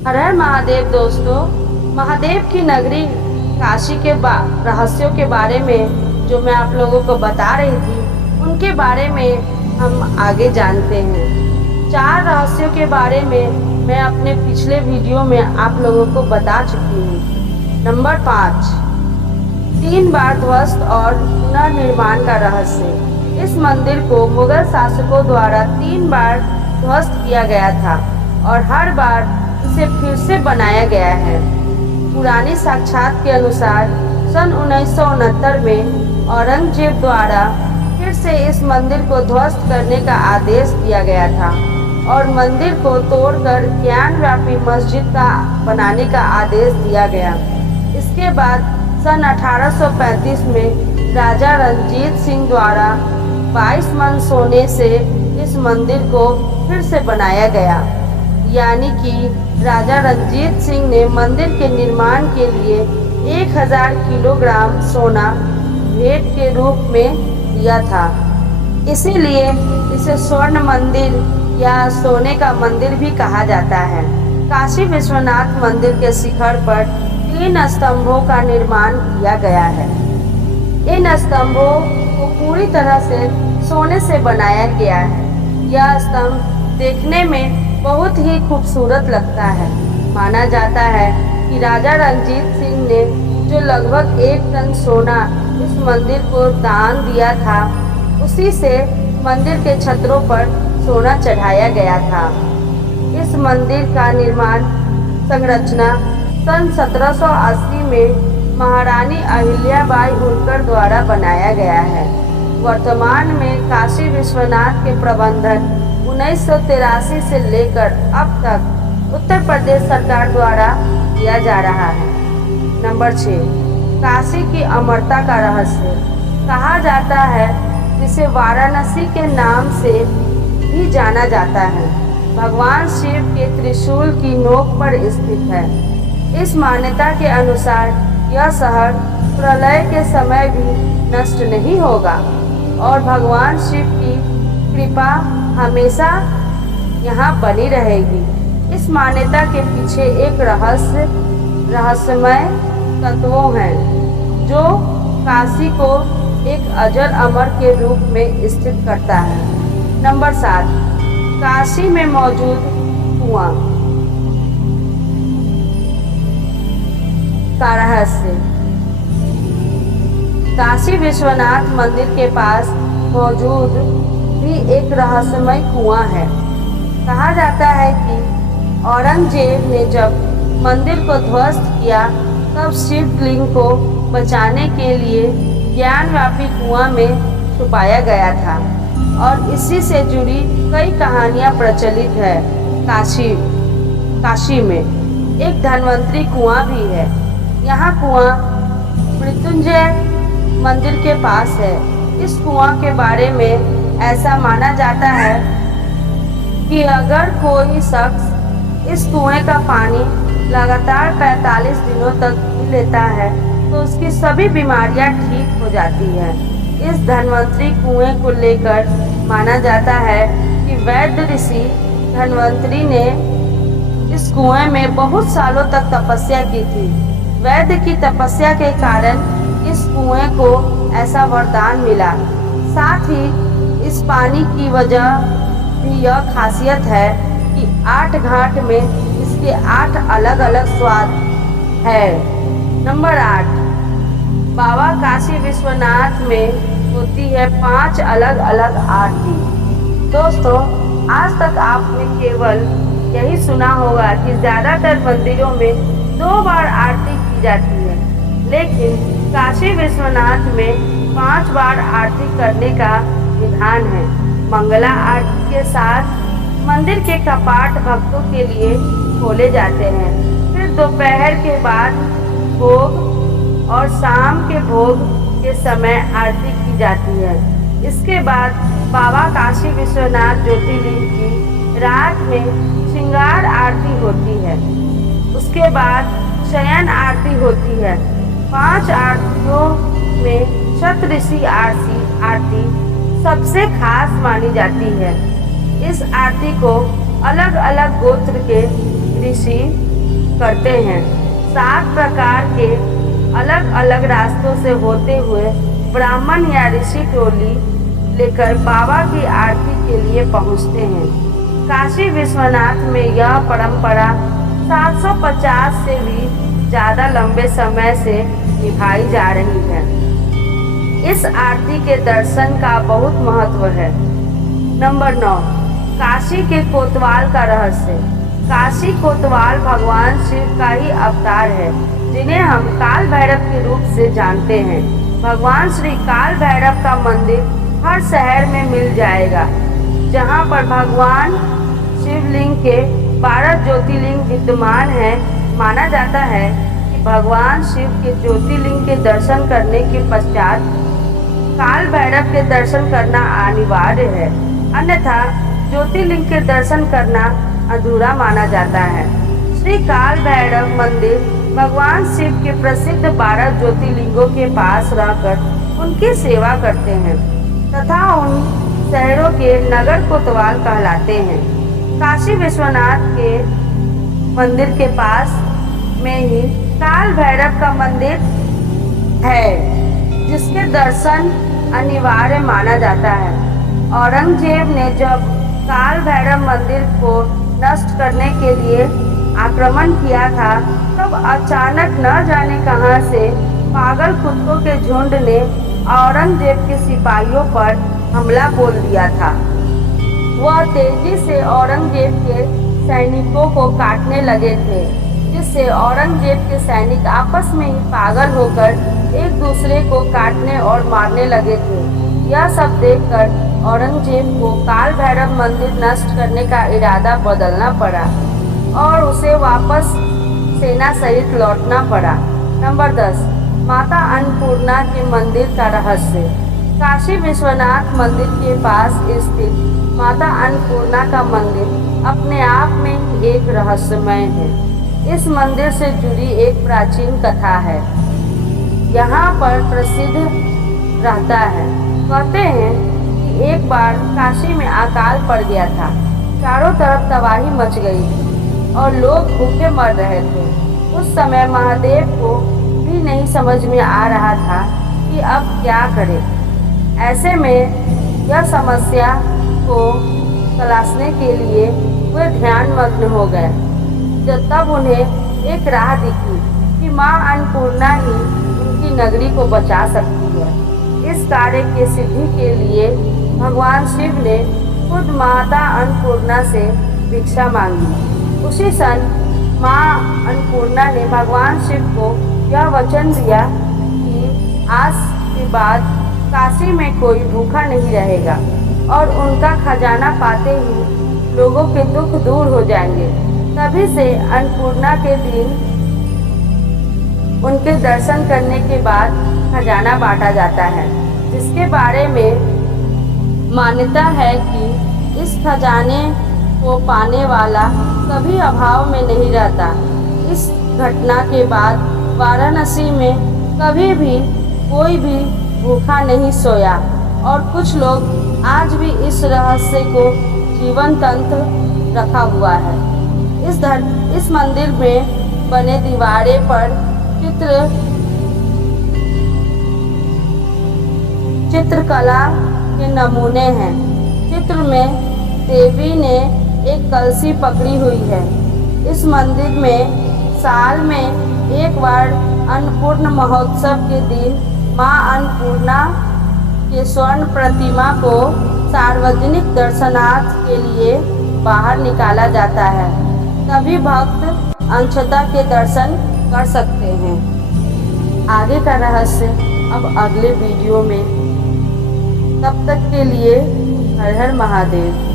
हर हर महादेव दोस्तों। महादेव की नगरी काशी के रहस्यों के बारे में जो मैं आप लोगों को बता रही थी, उनके बारे में हम आगे जानते हैं। 4 रहस्यों के बारे में मैं अपने पिछले वीडियो में आप लोगों को बता चुकी हूँ। नंबर 5, 3 बार ध्वस्त और पुनर्निर्माण का रहस्य। इस मंदिर को मुगल शासकों द्वारा 3 बार ध्वस्त किया गया था और हर बार इसे फिर से बनाया गया है। पुरानी साक्ष्यात के अनुसार सन 1969 में औरंगजेब द्वारा फिर से इस मंदिर को ध्वस्त करने का आदेश दिया गया था और मंदिर को तोड़कर ज्ञानव्यापी मस्जिद का बनाने का आदेश दिया गया। इसके बाद सन 1835 में राजा रणजीत सिंह द्वारा 22 मन सोने से इस मंदिर को फिर से बनाया गया। यानी कि राजा रणजीत सिंह ने मंदिर के निर्माण के लिए 1000 किलोग्राम सोना भेंट के रूप में दिया था। इसीलिए इसे स्वर्ण मंदिर या सोने का मंदिर भी कहा जाता है। काशी विश्वनाथ मंदिर के शिखर पर 3 स्तंभों का निर्माण किया गया है। इन स्तंभों को पूरी तरह से सोने से बनाया गया है। यह स्तंभ देखने में बहुत ही खूबसूरत लगता है। माना जाता है कि राजा रणजीत सिंह ने जो लगभग 1 टन सोना इस मंदिर को दान दिया था, उसी से मंदिर के छतरों पर सोना चढ़ाया गया था। इस मंदिर का निर्माण संरचना सन 1780 में महारानी अहिल्याबाई होलकर द्वारा बनाया गया है। वर्तमान में काशी विश्वनाथ के प्रबंधन 1983 से लेकर अब तक उत्तर प्रदेश सरकार द्वारा किया जा रहा है। नंबर 6, काशी की अमरता का रहस्य। कहा जाता है जिसे वाराणसी के नाम से भी जाना जाता है, भगवान शिव के त्रिशूल की नोक पर स्थित है। इस मान्यता के अनुसार यह शहर प्रलय के समय भी नष्ट नहीं होगा और भगवान शिव की कृपा हमेशा यहाँ बनी रहेगी। इस मान्यता के पीछे एक रहस्यमय तत्वों हैं जो काशी को एक अजर अमर के रूप में स्थित करता है। नंबर 7, काशी में मौजूद कुआं का रहस्य। काशी विश्वनाथ मंदिर के पास मौजूद भी एक रहस्यमय कुआं है। कहा जाता है कि औरंगजेब ने जब मंदिर को ध्वस्त किया, तब शिवलिंग को बचाने के लिए ज्ञानव्यापी कुआं में छुपाया गया था और इसी से जुड़ी कई कहानियां प्रचलित है। काशी में एक धन्वंतरी कुआं भी है। यहाँ कुआं मृत्युंजय मंदिर के पास है। इस कुआं के बारे में ऐसा माना जाता है कि अगर कोई शख्स इस कुएं का पानी लगातार 45 दिनों तक पी लेता है तो उसकी सभी बीमारियां ठीक हो जाती हैं। इस धन्वंतरी कुएं को लेकर माना जाता है कि वैद्य ऋषि धन्वंतरी ने इस कुएं में बहुत सालों तक तपस्या की थी। वैद्य की तपस्या के कारण इस कुएं को ऐसा वरदान मिला। साथ ही इस पानी की वजह भी यह खासियत है कि 8 घाट में इसके 8 अलग अलग स्वाद है। नंबर 8, बाबा काशी विश्वनाथ में होती है 5 अलग अलग आरती। दोस्तों, आज तक आपने केवल यही सुना होगा कि ज़्यादातर मंदिरों में 2 बार आरती की जाती है, लेकिन काशी विश्वनाथ में 5 बार आरती करने का विधान है। मंगला आरती के साथ मंदिर के कपाट भक्तों के लिए खोले जाते हैं। फिर दोपहर के बाद भोग और शाम के भोग के समय आरती की जाती है। इसके बाद बाबा काशी विश्वनाथ ज्योतिर्लिंग की रात में श्रृंगार आरती होती है। उसके बाद शयन आरती होती है। 5 आरतियों में सप्तऋषि आरती सबसे खास मानी जाती है। इस आरती को अलग अलग गोत्र के ऋषि करते हैं। 7 प्रकार के अलग अलग रास्तों से होते हुए ब्राह्मण या ऋषि टोली लेकर बाबा की आरती के लिए पहुंचते हैं। काशी विश्वनाथ में यह परंपरा 750 से भी ज़्यादा लंबे समय से निभाई जा रही है। इस आरती के दर्शन का बहुत महत्व है। नंबर 9, काशी के कोतवाल का रहस्य। काशी कोतवाल भगवान शिव का ही अवतार है, जिन्हें हम काल भैरव के रूप से जानते हैं। भगवान श्री काल भैरव का मंदिर हर शहर में मिल जाएगा, जहां पर भगवान शिवलिंग के 12 ज्योतिर्लिंग विद्यमान हैं। माना जाता है कि भगवान शिव के ज्योतिर्लिंग के दर्शन करने के पश्चात काल भैरव के दर्शन करना अनिवार्य है, अन्यथा ज्योतिर्लिंग के दर्शन करना अधूरा माना जाता है। श्री काल भैरव मंदिर भगवान शिव के प्रसिद्ध 12 ज्योतिर्लिंगों के पास रहकर उनकी सेवा करते हैं तथा उन शहरों के नगर कोतवाल कहलाते हैं। काशी विश्वनाथ के मंदिर के पास में ही काल भैरव का मंदिर है, जिसके दर्शन अनिवार्य माना जाता है। औरंगजेब ने जब काल भैरव मंदिर को नष्ट करने के लिए आक्रमण किया था, तब अचानक न जाने कहां से पागल कुत्तों के झुंड ने औरंगजेब के सिपाहियों पर हमला बोल दिया था। वह तेजी से औरंगजेब के सैनिकों को काटने लगे थे, जिससे औरंगजेब के सैनिक आपस में ही पागल होकर एक दूसरे को काटने और मारने लगे थे। यह सब देखकर औरंगजेब को काल भैरव मंदिर नष्ट करने का इरादा बदलना पड़ा और उसे वापस सेना सहित लौटना पड़ा। नंबर 10, माता अन्नपूर्णा के मंदिर का रहस्य। काशी विश्वनाथ मंदिर के पास स्थित माता अन्नपूर्णा का मंदिर अपने आप में ही एक रहस्यमय है। इस मंदिर से जुड़ी एक प्राचीन कथा है। यहाँ पर प्रसिद्ध रहता है। कहते हैं कि एक बार काशी में अकाल पड़ गया था, चारों तरफ तबाही मच गई थी और लोग भूखे मर रहे थे। उस समय महादेव को भी नहीं समझ में आ रहा था कि अब क्या करें। ऐसे में यह समस्या को तलाशने के लिए वे ध्यान मग्न हो गए। तब उन्हें एक राह दिखी कि माँ अन्नपूर्णा ही उनकी नगरी को बचा सकती है। इस कार्य की सिद्धि के लिए भगवान शिव ने खुद माता अन्नपूर्णा से भिक्षा मांगी। उसी सन माँ अन्नपूर्णा ने भगवान शिव को यह वचन दिया कि आज के बाद काशी में कोई भूखा नहीं रहेगा और उनका खजाना पाते ही लोगों के दुख दूर हो जाएंगे। तभी से अन्नपूर्णा के दिन उनके दर्शन करने के बाद खजाना बांटा जाता है, जिसके बारे में मान्यता है कि इस खजाने को पाने वाला कभी अभाव में नहीं रहता। इस घटना के बाद वाराणसी में कभी भी कोई भी भूखा नहीं सोया और कुछ लोग आज भी इस रहस्य को जीवन तंत्र रखा हुआ है। इस मंदिर में बने दीवारें पर चित्रकला के नमूने हैं। चित्र में देवी ने एक कलसी पकड़ी हुई है। इस मंदिर में साल में एक बार अन्नपूर्ण महोत्सव के दिन माँ अन्नपूर्णा के स्वर्ण प्रतिमा को सार्वजनिक दर्शनार्थ के लिए बाहर निकाला जाता है। तभी भक्त अंशतः के दर्शन कर सकते हैं। आगे का रहस्य अब अगले वीडियो में। तब तक के लिए हर हर महादेव।